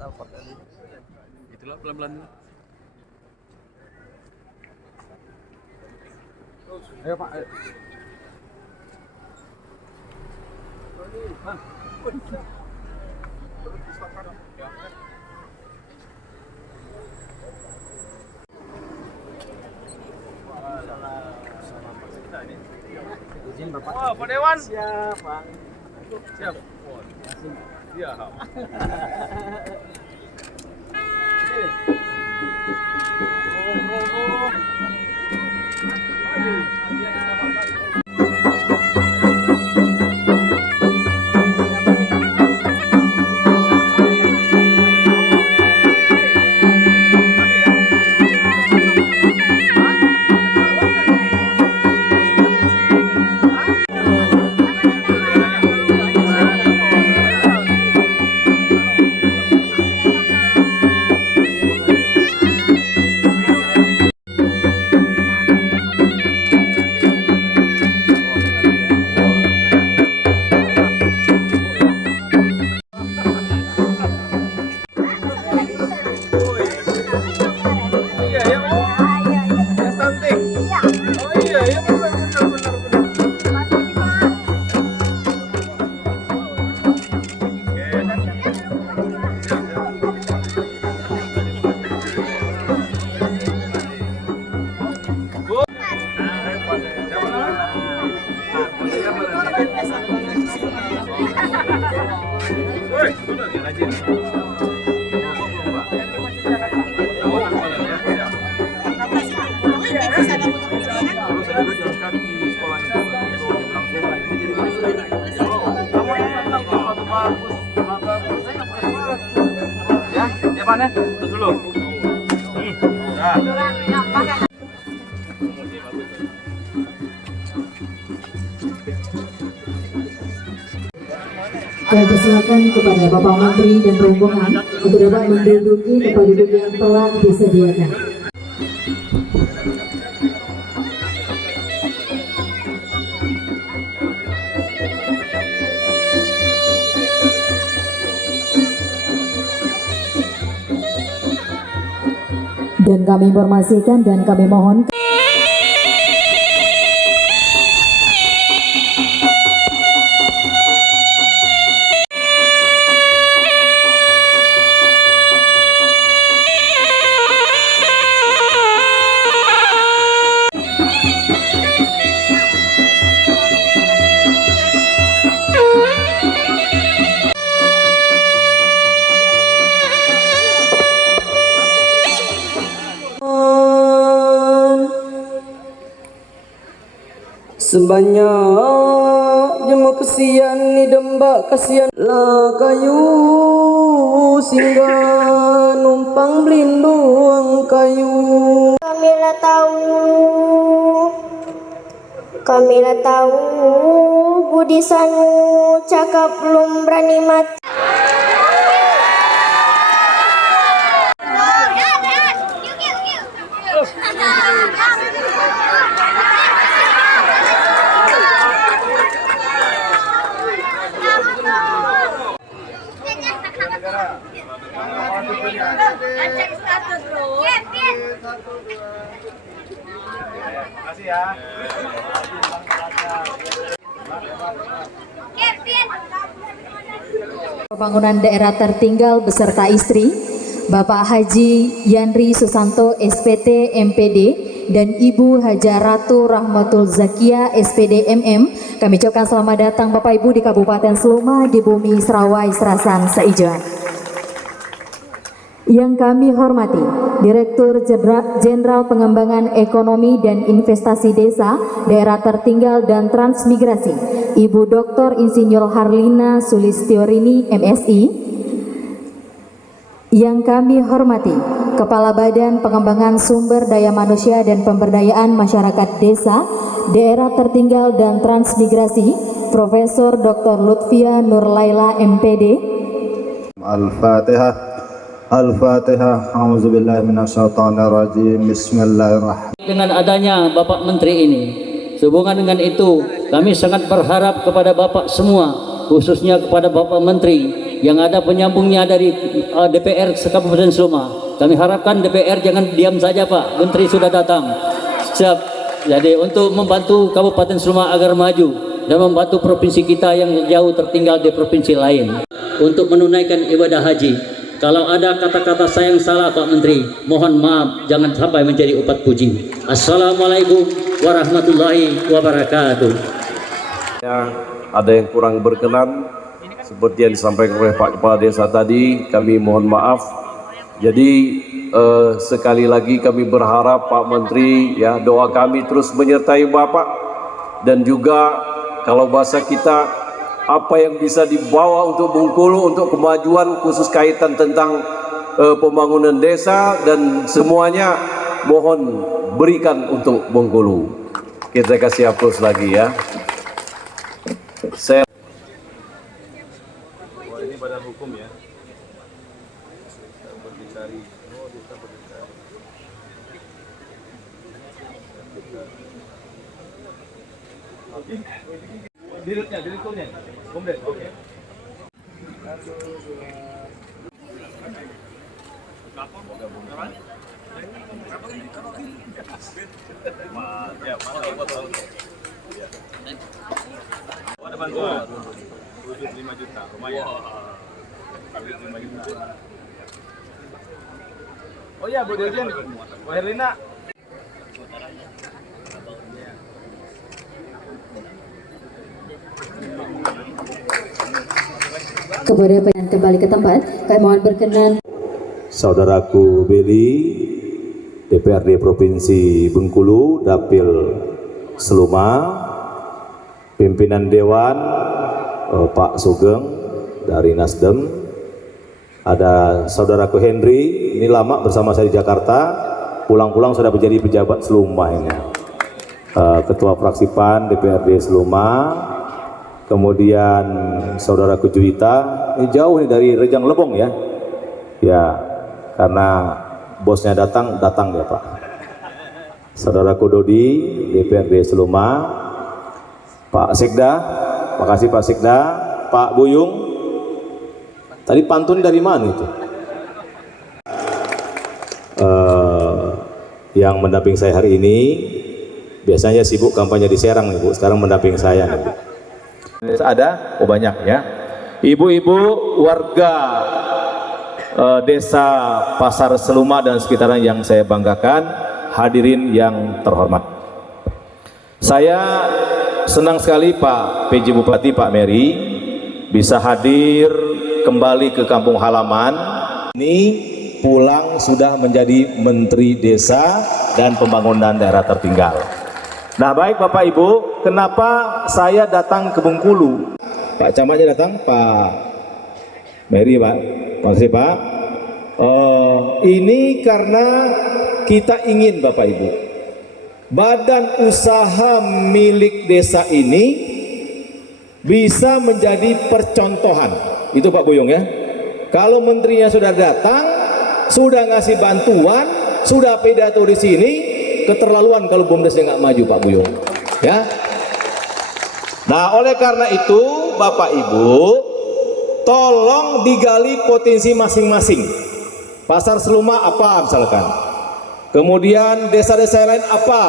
Alfat tadi. Itulah pelan-pelan. Ayo Pak. Ayo. Izin Bapak. Wah, Pak Dewan. Siap, Bang. Siap. Iya. Ya Pak, terus dulu. Saya persilakan kepada Bapak Menteri dan rombongan untuk dapat menduduki tempat duduk yang telah disediakan. Dan kami informasikan dan kami mohon sebanyak jemu kesian ni dembak kesian lah kayu singgah numpang belinduang kayu. Kamilah tahu budi sanu cakap belum berani mati. Makasih ya. Pembangunan daerah tertinggal beserta istri Bapak Haji Yanri Susanto SPT MPD dan Ibu Haja Ratu Rahmatul Zakia SPD MM. Kami ucapkan selamat datang Bapak Ibu di Kabupaten Seluma di bumi Serawai Serasan Seijoan. Yang kami hormati Direktur Jenderal Pengembangan Ekonomi dan Investasi Desa, Daerah Tertinggal dan Transmigrasi, Ibu Dr. Insinyur Harlina Sulistiorini MSI. Yang kami hormati Kepala Badan Pengembangan Sumber Daya Manusia dan Pemberdayaan Masyarakat Desa, Daerah Tertinggal dan Transmigrasi, Profesor Dr. Lutfia Nurlaila MPD. Al-Fatihah. Al-Fatihah. A'udzubillahi minasyaitonirrajim. Bismillahirrahmanirrahim. Dengan adanya Bapak Menteri ini, sehubungan dengan itu kami sangat berharap kepada Bapak semua, khususnya kepada Bapak Menteri, yang ada penyambungnya dari DPR Kabupaten Seluma. Kami harapkan DPR jangan diam saja Pak, Menteri sudah datang. Siap. Jadi untuk membantu Kabupaten Seluma agar maju dan membantu provinsi kita yang jauh tertinggal di provinsi lain untuk menunaikan ibadah haji. Kalau ada kata-kata saya yang salah Pak Menteri, mohon maaf, jangan sampai menjadi upat puji. Assalamualaikum warahmatullahi wabarakatuh. Ya, ada yang kurang berkenan seperti yang disampaikan oleh Pak Kepala Desa tadi, kami mohon maaf. Jadi sekali lagi kami berharap Pak Menteri, ya, doa kami terus menyertai Bapak, dan juga kalau bahasa kita, apa yang bisa dibawa untuk Bengkulu untuk kemajuan khusus kaitan tentang pembangunan desa dan semuanya, mohon berikan untuk Bengkulu. Kita kasih aplaus lagi ya. Saya Ini badan hukum ya. Direkturnya. Komdes. Oke. Ada bantuan 75 juta, lumayan. 75 juta. Oh iya, Bu Dirjen, Bu Herlina. Kepada pengen kembali ke tempat, kami mohon berkenan. Saudaraku Beli, DPRD Provinsi Bengkulu, Dapil Seluma, pimpinan Dewan Pak Sugeng dari Nasdem, ada saudaraku Henry, ini lama bersama saya di Jakarta, pulang-pulang sudah menjadi pejabat Seluma ini, Ketua Fraksi PAN DPRD Seluma. Kemudian saudaraku Juwita, ini jauh nih dari Rejang Lebong ya, ya karena bosnya datang ya Pak. Saudaraku Dodi DPRD Seluma, Pak Sekda, makasih Pak Sekda, Pak Buyung, tadi pantun dari mana itu? Yang mendamping saya hari ini, biasanya sibuk kampanye di Serang nih Bu, sekarang mendamping saya nih Bu. Ada, oh banyak ya, ibu-ibu warga desa Pasar Seluma dan sekitarnya yang saya banggakan, hadirin yang terhormat. Saya senang sekali Pak PJ Bupati Pak Meri bisa hadir kembali ke kampung halaman. Ini pulang sudah menjadi Menteri Desa dan Pembangunan Daerah Tertinggal. Nah baik Bapak Ibu, kenapa saya datang ke Bengkulu? Pak Camatnya datang, Pak Meri Pak, makasih Pak. Ini karena kita ingin Bapak Ibu, badan usaha milik desa ini bisa menjadi percontohan. Itu Pak Buyung ya. Kalau menterinya sudah datang, sudah ngasih bantuan, sudah pidato di sini, keterlaluan kalau BUMDesnya nggak maju Pak Buyung ya. Nah oleh karena itu Bapak Ibu, tolong digali potensi masing-masing. Pasar Seluma apa misalkan, kemudian desa-desa lain apa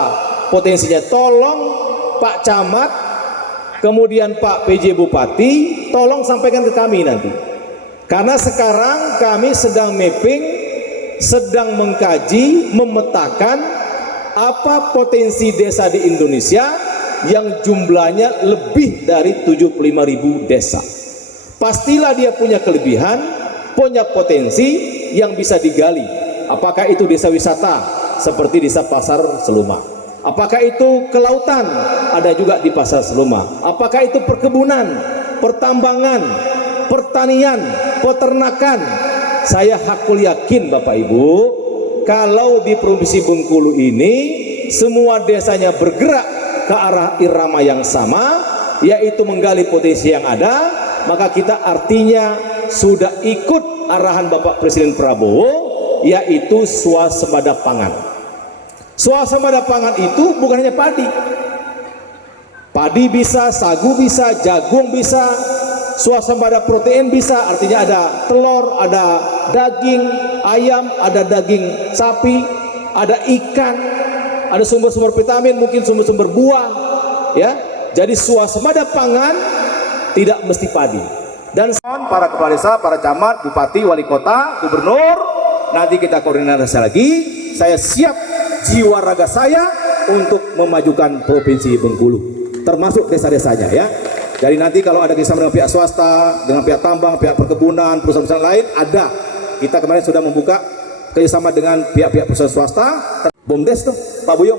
potensinya, tolong Pak Camat, kemudian Pak PJ Bupati, tolong sampaikan ke kami nanti, karena sekarang kami sedang mapping, sedang mengkaji, memetakan apa potensi desa di Indonesia yang jumlahnya lebih dari 75.000 desa. Pastilah dia punya kelebihan, punya potensi yang bisa digali. Apakah itu desa wisata seperti desa Pasar Seluma, apakah itu kelautan, ada juga di Pasar Seluma, apakah itu perkebunan, pertambangan, pertanian, peternakan. Saya hakul yakin Bapak Ibu, kalau di Provinsi Bengkulu ini semua desanya bergerak ke arah irama yang sama, yaitu menggali potensi yang ada, maka kita artinya sudah ikut arahan Bapak Presiden Prabowo, yaitu swasembada pangan. Swasembada pangan itu bukan hanya padi. Padi bisa, sagu bisa, jagung bisa, swasembada protein bisa, artinya ada telur, ada daging ayam, ada daging sapi, ada ikan, ada sumber-sumber vitamin, mungkin sumber-sumber buah, ya. Jadi swasembada pangan tidak mesti padi. Dan para kepala desa, para camat, bupati, wali kota, gubernur, nanti kita koordinasi lagi. Saya siap jiwa raga saya untuk memajukan provinsi Bengkulu, termasuk desa-desanya, ya. Jadi nanti kalau ada kerjasama dengan pihak swasta, dengan pihak tambang, pihak perkebunan, perusahaan-perusahaan lain, ada. Kita kemarin sudah membuka kerjasama dengan pihak-pihak perusahaan swasta. BUMDes tuh, Pak Buyung,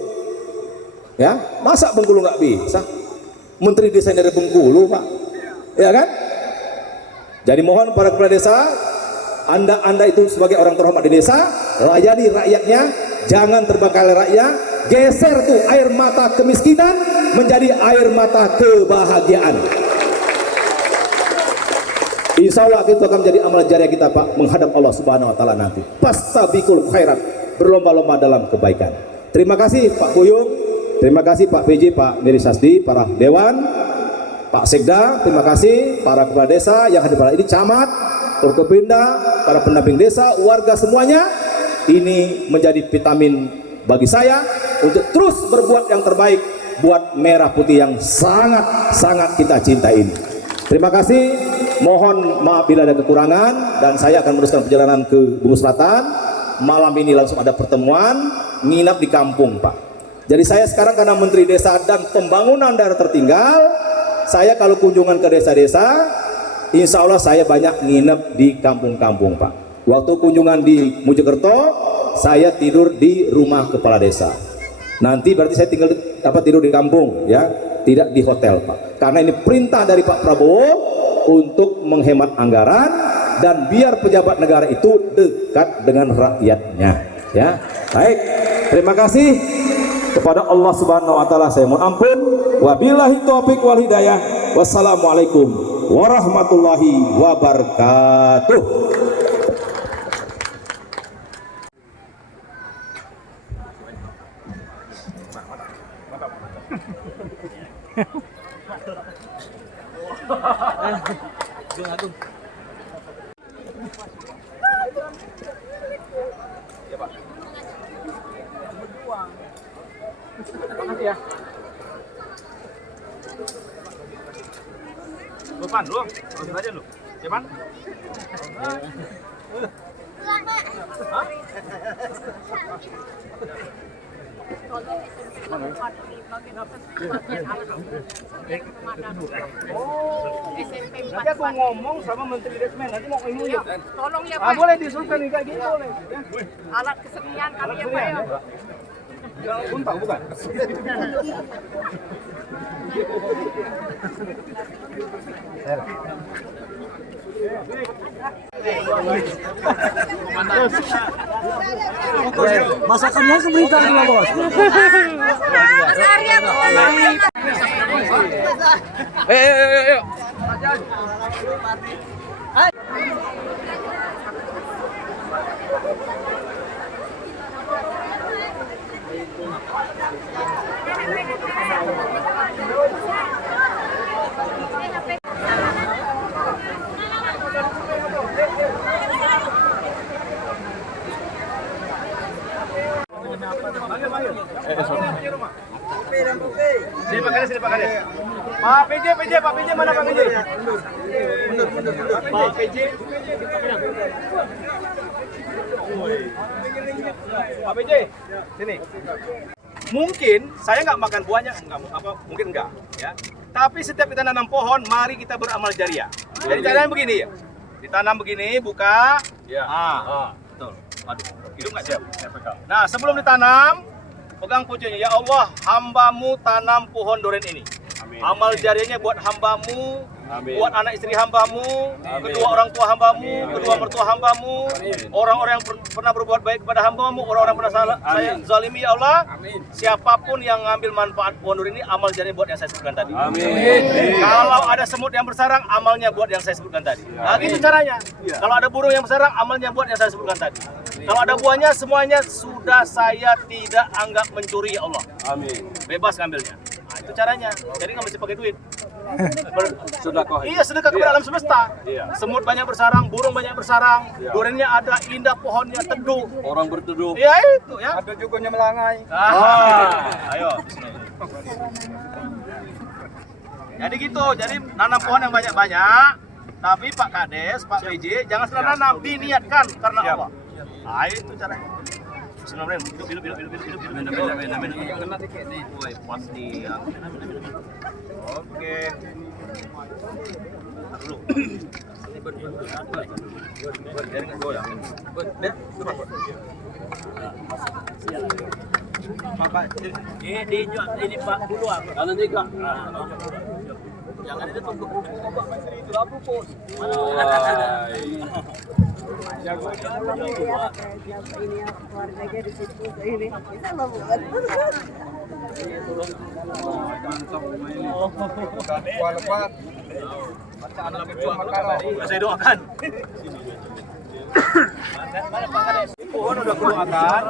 ya. Masa Bengkulu nggak bisa? Menteri Desa dari Bengkulu, Pak, ya kan? Jadi mohon para kepala desa, anda itu sebagai orang terhormat di desa, layani rakyatnya, jangan terbengkalai rakyat, geser tuh air mata kemiskinan menjadi air mata kebahagiaan. Insya Allah itu akan menjadi amal jariah kita, Pak, menghadap Allah Subhanahu Wa Taala nanti. Fastabiqul khairat, berlomba-lomba dalam kebaikan. Terima kasih Pak Buyung, terima kasih Pak PJ, Pak Miri Sasdi, para dewan, Pak Sekda, terima kasih para kepala desa yang hadir pada ini, camat, Forkopimda, para pendamping desa, warga semuanya. Ini menjadi vitamin bagi saya untuk terus berbuat yang terbaik buat merah putih yang sangat-sangat kita cintai ini. Terima kasih, mohon maaf bila ada kekurangan, dan saya akan meneruskan perjalanan ke Bengkulu Selatan. Malam ini langsung ada pertemuan, nginap di kampung, Pak. Jadi saya sekarang karena Menteri Desa dan Pembangunan Daerah Tertinggal, saya kalau kunjungan ke desa-desa, insya Allah saya banyak nginep di kampung-kampung, Pak. Waktu kunjungan di Mojokerto, saya tidur di rumah kepala desa. Nanti berarti saya tidur di kampung, ya, tidak di hotel, Pak. Karena ini perintah dari Pak Prabowo untuk menghemat anggaran dan biar pejabat negara itu dekat dengan rakyatnya, ya. Baik, terima kasih. Kepada Allah Subhanahu Wa Taala saya mohon ampun. Wabillahi taufiq wal hidayah. Wassalamualaikum warahmatullahi wabarakatuh. Makasih ya. Lupan lu, terus aja lu. Cepat. Nanti aku ngomong sama Menteri Desmen, nanti mau ngomong ya. Tolong ya Pak. Boleh disuruhkan nih kayak gini boleh. Alat kesenian kami ya Pak ya. Untung bukan? Masakannya seberita nih, Bos. Mas Arya Ayo. Sini Pak Kades, Pak PJ, Pak PJ mana Pak PJ? Mundur. Pak PJ. Pak PJ, sini. Mungkin saya nggak makan buahnya, mungkin enggak, ya. Tapi setiap kita nanam pohon, mari kita beramal jariah. Jadi caranya begini ya. Ditanam begini, buka. Ya. Betul. Aduh, hidung nggak siap. Nah, sebelum ditanam, pegang pucuknya. Ya Allah, hambamu tanam pohon durian ini. Amin. Amal jariahnya buat hambamu, amin, buat anak istri hambamu, amin, kedua orang tua hambamu, amin, kedua mertua hambamu, orang-orang yang pernah berbuat baik kepada hambamu, orang-orang pernah saya zalimi, ya Allah. Amin. Siapapun yang ngambil manfaat pohon durian ini, amal jariah buat yang saya sebutkan tadi. Amin. Kalau ada semut yang bersarang, amalnya buat yang saya sebutkan tadi. Nah, gitu caranya. Ya. Kalau ada burung yang bersarang, amalnya buat yang saya sebutkan tadi. Amin. Kalau ada buahnya, semuanya sudah saya tidak anggap mencuri, ya Allah. Amin. Bebas ngambilnya. Nah, itu caranya. Jadi nggak mesti pakai duit. Sedekah. Iya, sedekah kepada alam semesta. Semut banyak bersarang, burung banyak bersarang, durennya ada, indah pohonnya, teduh. Orang berteduh. Ya itu ya. Ada juga melangai. Ayo. Jadi gitu, jadi nanam pohon yang banyak-banyak. Tapi Pak Kades, Pak PJ, jangan salah nanam, diniatkan karena Allah. Nah, itu caranya. Bismillahirrahmanirrahim. Hidup. Pasti ya. Oke. Dulu. Jadi nggak goyang. Ini Pak dulu aku. Kanan juga. Jangan itu tunggu Pak Menteri itu apa bos? Saya doakan. Pohon udah kuakan,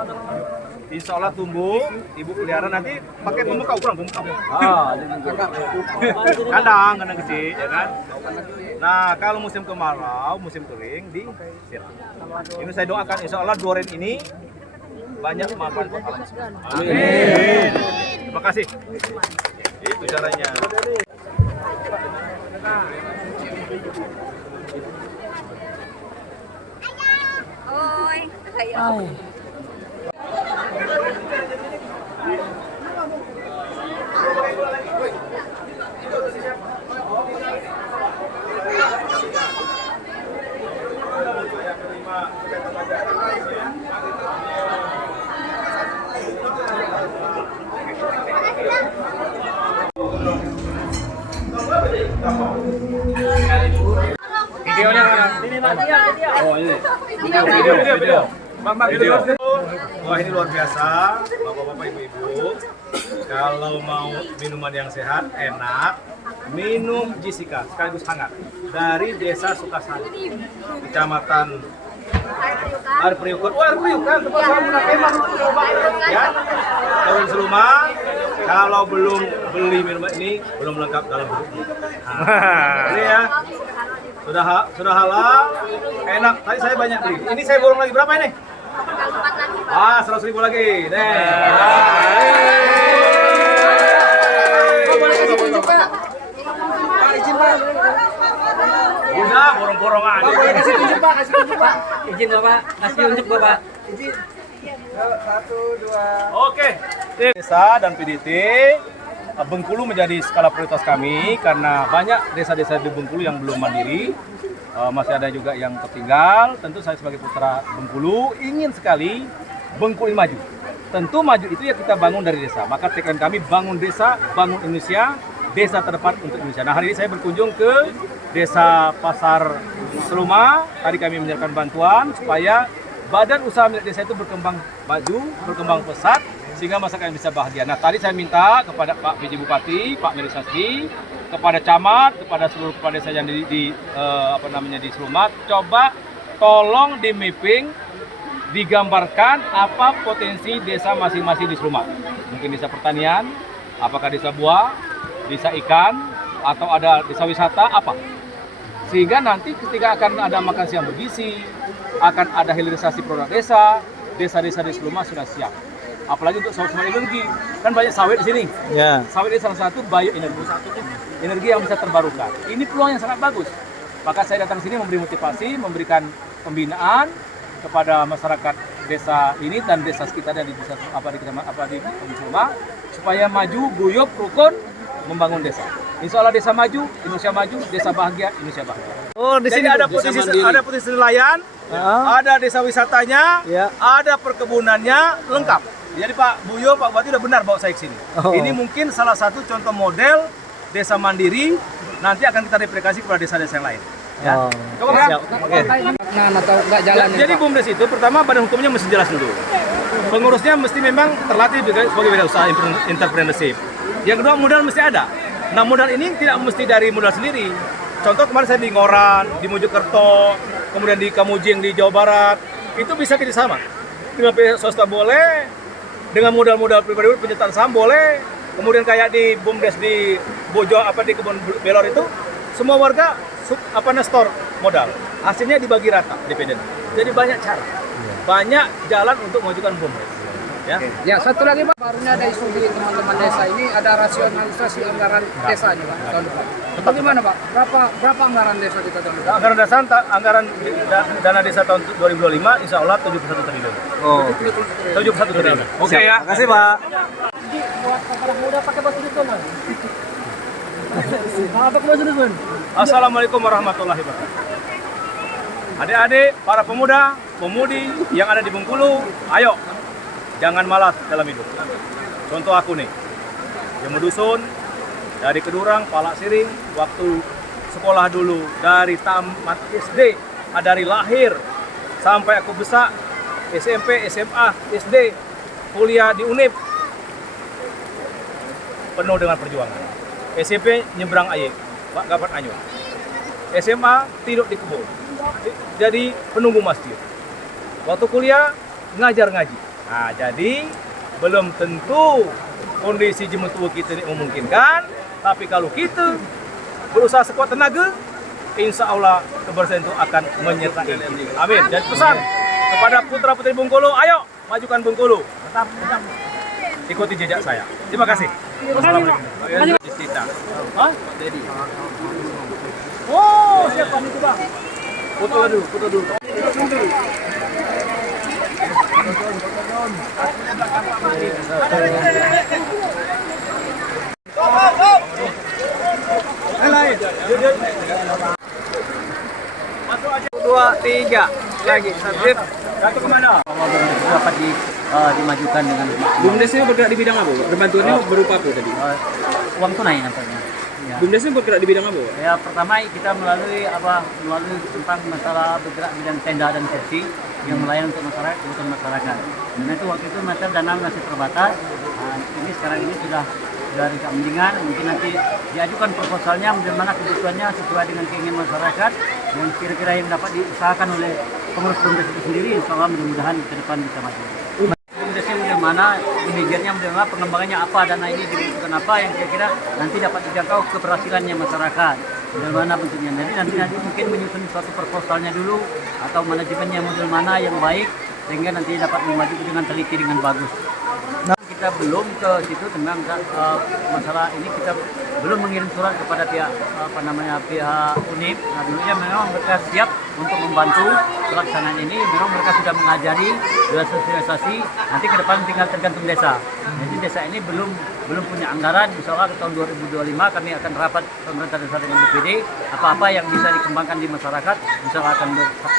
insya Allah tumbuh, ibu pelihara nanti pakai pemuka ukuran pemuka. Kandang kecil, ya kan? Nah kalau musim kemarau, musim kering disiram. Ini saya doakan, insya Allah duren ini banyak manfaat buat alam semesta. Amin. Terima kasih. Itu caranya. Oi, ayo. Videonya mana? Oh ini. Video. Wah ini luar biasa, bapak-bapak, ibu-ibu. Kalau mau minuman yang sehat, enak, minum Jessica sekaligus hangat dari Desa Sukasari, Kecamatan Air Priukan. Wah, Air Priukan tempat saya pernah kemah ya. Tahun Seluma. Kalau belum beli minuman ini belum lengkap dalam hidup. Ini ya. Sudah halal, enak. Tadi saya banyak beli. Ini saya borong lagi berapa ini? 100.000 lagi. Boleh kasih tunjuk Pak. Pak izin Pak. Udah borong-borong aja. Boleh kasih tunjuk Pak, kasih tunjuk Pak. Izin Bapak, kasih tunjuk Bapak. Izin. 1, 2. Oke. Desa dan PDT Bengkulu menjadi skala prioritas kami karena banyak desa-desa di Bengkulu yang belum mandiri. Masih ada juga yang tertinggal. Tentu saya sebagai putra Bengkulu ingin sekali Bengkulu maju. Tentu maju itu ya kita bangun dari desa. Maka tagline kami bangun desa, bangun Indonesia, desa terdepan untuk Indonesia. Nah hari ini saya berkunjung ke Desa Pasar Seluma. Tadi kami menyerahkan bantuan supaya badan usaha milik desa itu berkembang maju, berkembang pesat sehingga masyarakat bisa bahagia. Nah tadi saya minta kepada Pak PJ Bupati, Pak Meri Sasri, kepada camat, kepada seluruh kepala desa yang di Seluma, coba tolong di mapping, digambarkan apa potensi desa masing-masing di Seluma. Mungkin desa pertanian, apakah desa buah, desa ikan, atau ada desa wisata, apa. Sehingga nanti ketika akan ada makan siang bergizi, akan ada hilirisasi produk desa, desa-desa di Seluma sudah siap. Apalagi untuk sumber energi, kan banyak sawit di sini. Ya. Sawit ini salah satu bioenergi, energi yang bisa terbarukan. Ini peluang yang sangat bagus. Maka saya datang sini memberi motivasi, memberikan pembinaan kepada masyarakat desa ini dan desa sekitar di desa di Seluma supaya maju, guyup, rukun, membangun desa. Insya Allah desa maju, Indonesia maju, desa bahagia, Indonesia bahagia. Oh, di sini ada potensi nelayan, ada desa wisatanya, ada perkebunannya lengkap. Jadi Pak Buyo, Pak Bupati udah benar bawa saya ke sini. Ini mungkin salah satu contoh model desa mandiri, nanti akan kita replikasi kepada desa-desa yang lain. Ya. Jadi BUMDes itu pertama badan hukumnya mesti jelas dulu. Pengurusnya mesti memang terlatih sebagai wira usaha entrepreneurship. Yang kedua modal mesti ada. Nah modal ini tidak mesti dari modal sendiri. Contoh kemarin saya di Ngoran, di Mojokerto, kemudian di Kamujing di Jawa Barat, itu bisa kerjasama. Dengan pihak swasta boleh, dengan modal-modal pribadi penyertaan saham boleh, kemudian kayak di BUMDes di Bojo di Kebun Belor itu, semua warga store modal. Hasilnya dibagi rata dividen. Jadi banyak cara, banyak jalan untuk mengajukan BUMDes. Ya. Ya, satu lagi Pak, barunya ada isu di teman-teman desa ini ada rasionalisasi anggaran desanya Pak tahun depan. Bagaimana Pak? Berapa anggaran desa kita tahun depan? Anggaran desa, dana desa tahun 2025 insya Allah 71 triliun. Oh. 71 triliun. Oke ya. Terima kasih Pak. Assalamualaikum warahmatullahi wabarakatuh. Adik-adik, para pemuda, pemudi yang ada di Bengkulu, ayo jangan malas dalam hidup. Contoh aku nih, yang dusun dari Kedurang, Palak Siring, waktu sekolah dulu dari tamat SD, dari lahir sampai aku besar, SMP, SMA, SD, kuliah di UNIP, penuh dengan perjuangan. SMP nyebrang air, Pak Gapat Anyur. SMA tidur di kebun, jadi penunggu masjid. Waktu kuliah ngajar ngaji. Nah, jadi belum tentu kondisi jemutu kita ini memungkinkan, tapi kalau kita berusaha sekuat tenaga, insya Allah kebersihan itu akan menyertai. Amin. Dan pesan kepada putra-putri Bengkulu, ayo majukan Bengkulu. Tetap ikuti jejak saya. Terima kasih. Wassalamualaikum. Oh, siapa nih Bang? Foto dulu. Masuk aja. 2, 3 lagi. Satu kemana? Dapat dimajukan dengan BUMDes ini bergerak di bidang apa, Pak? Bantuannya berupa apa tadi? uang tunai nampaknya. Ya. BUMDes ini bergerak di bidang apa, Pak? Ya, pertama kita melalui tentang masalah bergerak bidang tenda dan kursi yang melayani untuk masyarakat, kebutuhan masyarakat. Dan itu waktu itu macam dana masih terbatas. Nah, ini sekarang ini sudah dari kepentingan, mungkin nanti diajukan proposalnya bagaimana kebutuhannya sesuai dengan keinginan masyarakat yang kira-kira yang dapat diusahakan oleh pengurus BUMDes itu sendiri. Insya Allah mudah-mudahan ke depan bisa maju. BUMDesnya bagaimana, behaviornya bagaimana, pengembangannya apa, dana ini dibutuhkan apa yang kira-kira nanti dapat dijangkau keberhasilannya masyarakat. Bagaimana bentuknya. Jadi nanti mungkin menyusun suatu proposalnya dulu atau manajemennya model mana yang baik sehingga nanti dapat memaju dengan teliti dengan bagus. Kita belum ke situ tentang masalah ini, kita belum mengirim surat kepada pihak pihak UNIP. Nah, dulunya memang mereka siap untuk membantu pelaksanaan ini. Memang mereka sudah mengajari, sudah sosialisasi. Nanti ke depan tinggal tergantung desa. Jadi desa ini belum punya anggaran. Misalnya ke tahun 2025 kami akan rapat pemerintah desa dengan BPD. Apa-apa yang bisa dikembangkan di masyarakat, misalnya akan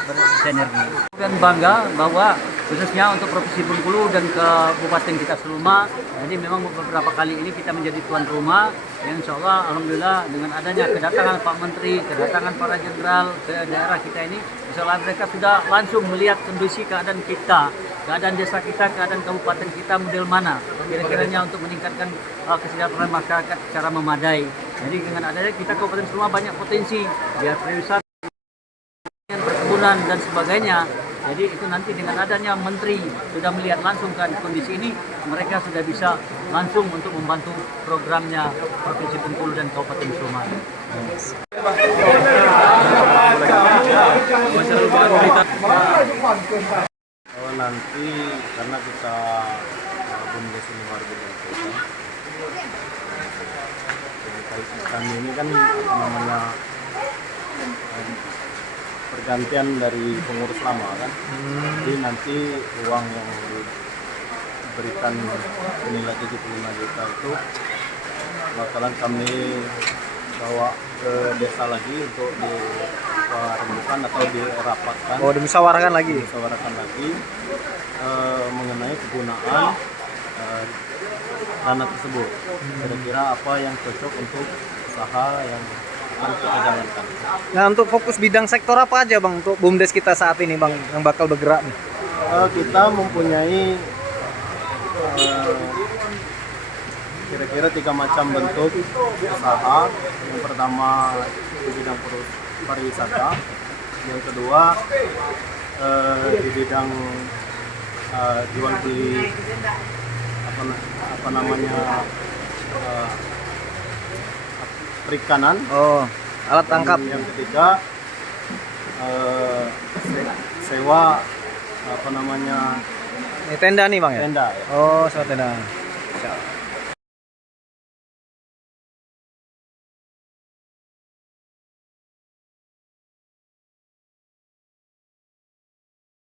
bersinergi. Dan bangga bahwa khususnya untuk Provinsi Bengkulu dan Kabupaten kita Seluma, jadi memang beberapa kali ini kita menjadi tuan rumah. Yang insya Allah, alhamdulillah dengan adanya kedatangan Pak Menteri, kedatangan para jenderal ke daerah kita ini, insya Allah mereka sudah langsung melihat kondisi keadaan kita, keadaan desa kita, keadaan kabupaten kita model mana, kira-kiranya untuk meningkatkan kesejahteraan masyarakat secara memadai. Jadi dengan adanya kita Kabupaten Seluma banyak potensi, biar pariwisata, perkebunan dan sebagainya. Jadi itu nanti dengan adanya menteri sudah melihat langsung kan kondisi ini, mereka sudah bisa langsung untuk membantu programnya Provinsi Bengkulu dan Kabupaten Seluma. Nanti karena kita BUMDes ini warga Bengkulu, kami ini kan pergantian dari pengurus lama kan, jadi nanti uang yang diberikan senilai 75 juta itu bakalan kami bawa ke desa lagi untuk dirembukan atau dirapatkan. Oh, dimusyawarahkan lagi mengenai kegunaan dana tersebut. Kira-kira apa yang cocok untuk usaha yang harus kita jalankan. Nah, untuk fokus bidang sektor apa aja Bang untuk BUMDes kita saat ini Bang yang bakal bergerak nih? Kita mempunyai kira-kira 3 macam bentuk usaha. Yang pertama di bidang pariwisata, yang kedua di bidang jual beli perikanan. Oh, alat tangkap. Yang ketiga sewa apa namanya Ini tenda nih bang ya? tenda. Ya. Oh, sewa tenda.